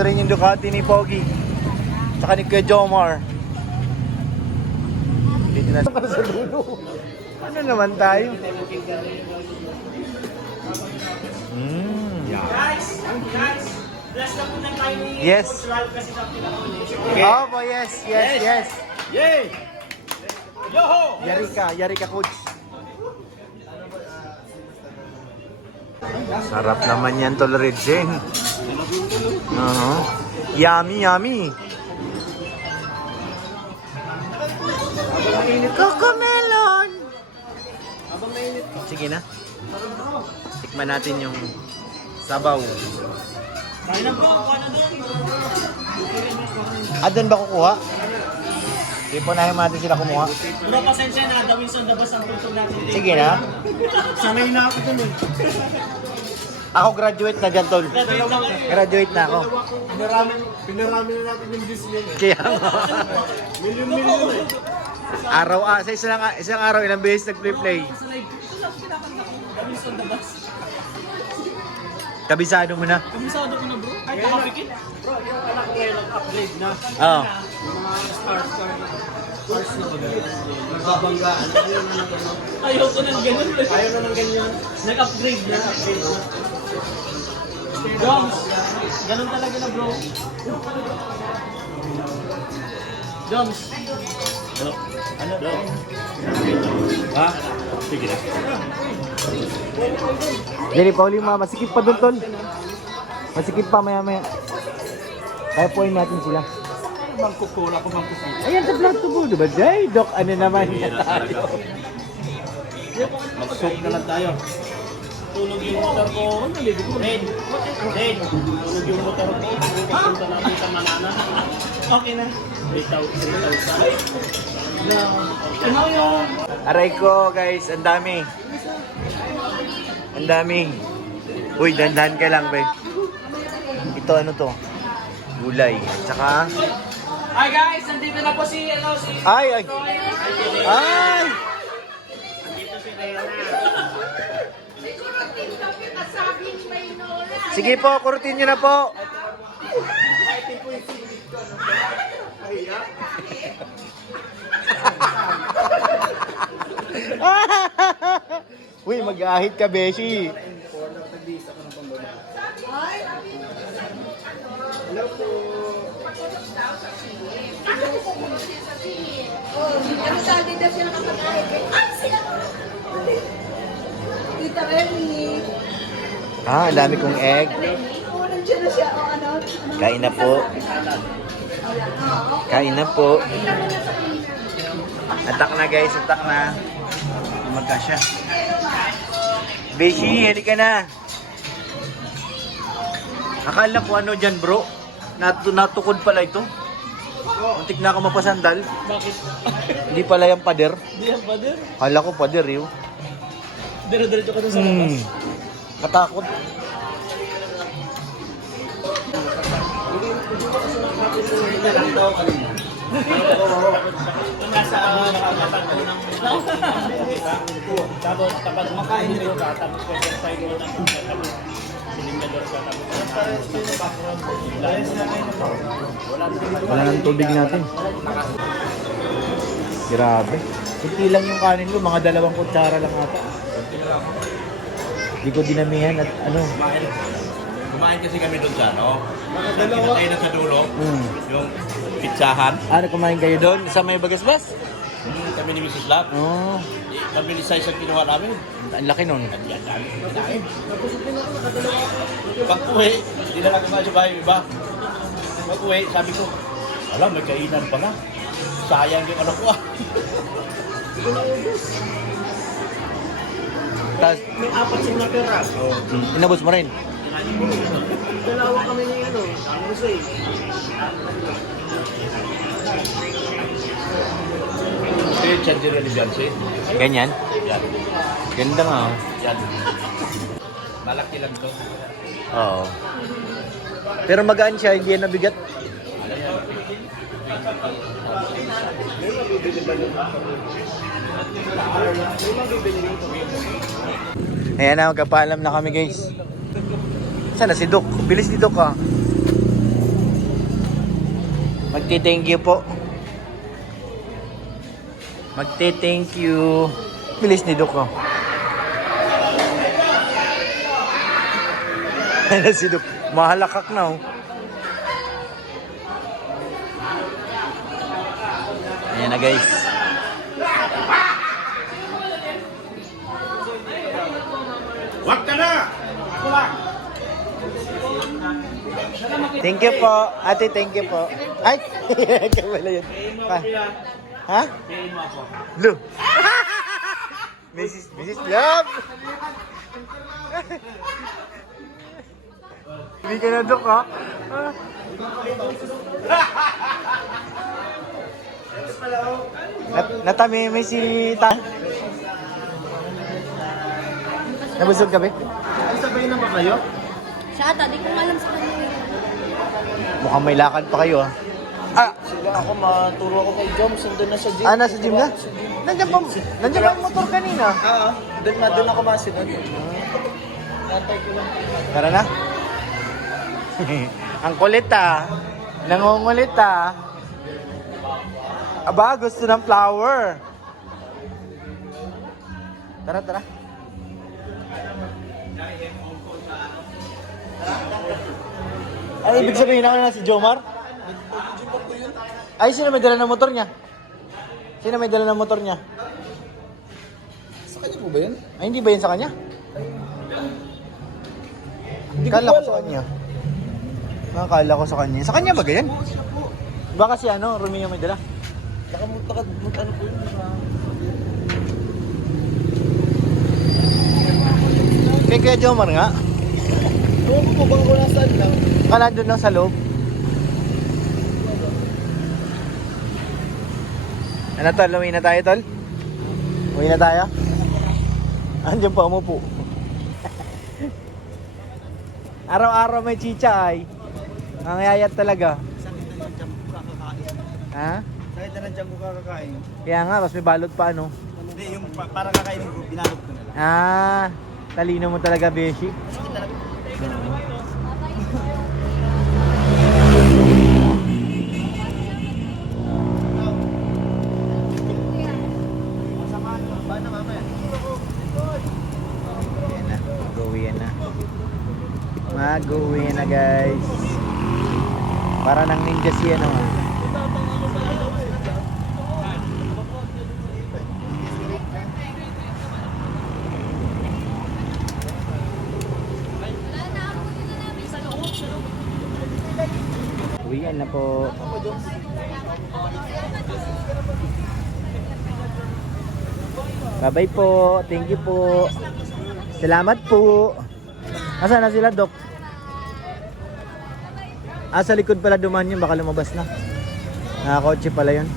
Ito rin yung Ducati ni Pogi. Tsaka ni Kuya Jomar. Dito na sa dulo. Ano naman tayo? Guys! Bless na po na tayo ni Yes. Coach Ralph kasi sa pinakaulit. Oh, boy, yes. Yay! Yoho! Yari ka, coach. Sarap naman yan, Tol Regine. Yummy. Cocomelon! Sige na. Tikman natin yung sabaw. Tayo na bro, ano doon? Doon ba kukuha? Hindi po natin sila kumuha. Bro, pasensya na, the Wilson the Bus ang tuntog natin. Sige na. Sanay na ako dun eh. Ako graduate na dyan, Tol. Graduate na ako. Pinarami na natin yung views niya. Kaya nga. Million. Sa isang araw, ilang beses nag-play. Sa live, ito lang pinakanta ko, the Wilson the Bus. Kabisado mo na. Kamisado ko na bro, kahit nakapikit. Bro, yung anak ko ngayon nag-upgrade na. Oo. Yung mga stars na ba nagbabanggaan. Ayaw ko ng ganun. Ayaw na ng ganyan. Nag-upgrade na. Joms, ganun talaga na bro. Joms. Ano bro? Ha? Sige na. Jadi Pauli, masikip pa doon, Tol. Masikip pa maya-maya. Kaya puin natin sila. Mangkukula ko mangkukula. Ayan sa vlog to po, diba? Jay, Doc, ano naman yan tayo? Mag-soak na lang tayo. Tulog yung motor ko. Naligo ko. Red. Tulog yung motor ko. Punta namin sa Manana. Okay na. 3,000. Ano yung... Aray ko, guys, ang dami. Ang dami. Uy, dandan ka lang, be. Ito, ano to? Gulay. Tsaka... Hi guys! Nandito na po si... Ay! Sige po, kurutin nyo na po. Uy, mag-ahit ka, Beshi. Ano sabi daw siya nakapag-ahit? Ay, sila! Tita Remy. Ang dami kong egg. Oo, nandiyan na siya. O, ano? Kain na po. Kain na po. Atak na, guys. Atak na. Magkasya. Beshi, halika na. Akala ko ano dyan, bro. Natukod pala ito. Muntik na ako mapasandal. Bakit? Hindi pala yung pader. Hindi yan pa din. Akala ko pader yun. Dire-diretso ka dun sa labas. Katakot. Nasa nakakatago ng... Tapos kapag makain rin ka, tapos pag side mo ng silimador ka, tapos Wala nang tubig natin. Grabe. Kunti lang yung kanin ko, mga 2 kutsara lang ata. Hindi ko dinamihan at ano. Kumain kasi kami doon sa ano. Kinatay na sa dulo. Yung pizzahan. Ano, kumain kayo doon sa may Bagasbas? Kami ni Mrs. Lab. Oo. Kami ni size ang kinuha namin. Ang laki nun. Yan, dami. Kinain. Pag-uwi, hindi na lang kumain sa bahay, iba. Pag-uwi, sabi ko, alam, may kainan pala. Sayang yung ano ko ah. Tapos, May 4 sila pera. inabos mo rin. Dalawa kami ni ano. Jose. Ito yung Chancery ni Beyonce. Ganyan. Yan. Ganda nga. Oh. Yan. Malaki lang to. Oo. Pero magaan siya, hindi yan nabigat. Ayan na, magkapaalam na kami guys. Sana si Doc? Bilis ni Doc ah. Magti-thank you po. Magti-thank you. Bilis ni Duk, oh. Ayan si Duk. Mahalakak na, oh. Ayan na, guys. Wag ka na! Ako lang! Thank you po. Ate, thank you po. Ay! Kamala yun. Pa. Ha? Payin mo ako. Lu. Mrs. Love! Hindi ka na, Dok, ha? Natami may si Ta. Nabusog ka, be? Sabay na ba kayo? Siya ata, di ko alam sa kanya yun. Mukhang may lakad pa kayo, ha? Ah! Sila ako, maturo ako kay Joms. Nandun na sa gym. Ah, nasa gym na? Nandiyan ba yung motor kanina? Oo. Doon ako masinod. Nantay ko lang. Tara na. Ang kulit, ah. Nangungulit, ah. Aba, gusto ng flower. Tara, tara. Ay, ibig sabihin ako na si Jomar? Ay, sino may dala ng motor niya? Sino may dala ng motor niya? Sa kanya po ba yun? Ay, hindi ba yun sa kanya? Kala ko sa kanya. Kala ko sa kanya. Sa kanya ba ganyan? Baka si ano, Romeo may dala. Ano po yun? Kay Kuya Jomar nga. Ewan ko bang kung nasaan lang. Nandun lang sa loob. Ano tol? Uwi na tayo, tol? Uwi na tayo? Andiyan pa mo po. Araw-araw may chicha ay. Ang yayat talaga. Sakit na ng tiyan ko kakakain. Ha? Sakit na ng tiyan ko kakakain. Kaya nga, mas may balot pa ano. Hindi, yung parang kakainin ko, binalot ko na lang. Ah, talino mo talaga, Beshi. Sakit talaga. Ayan na, mag-uwi na. Mag-uwi na, guys. Para nang ninja siya naman. Uwian na po. Bye-bye po. Thank you po. Salamat po. Asan na sila, Dok? Ah, sa likod pala dumaan yun. Baka lumabas na. Nakakotse pala yun.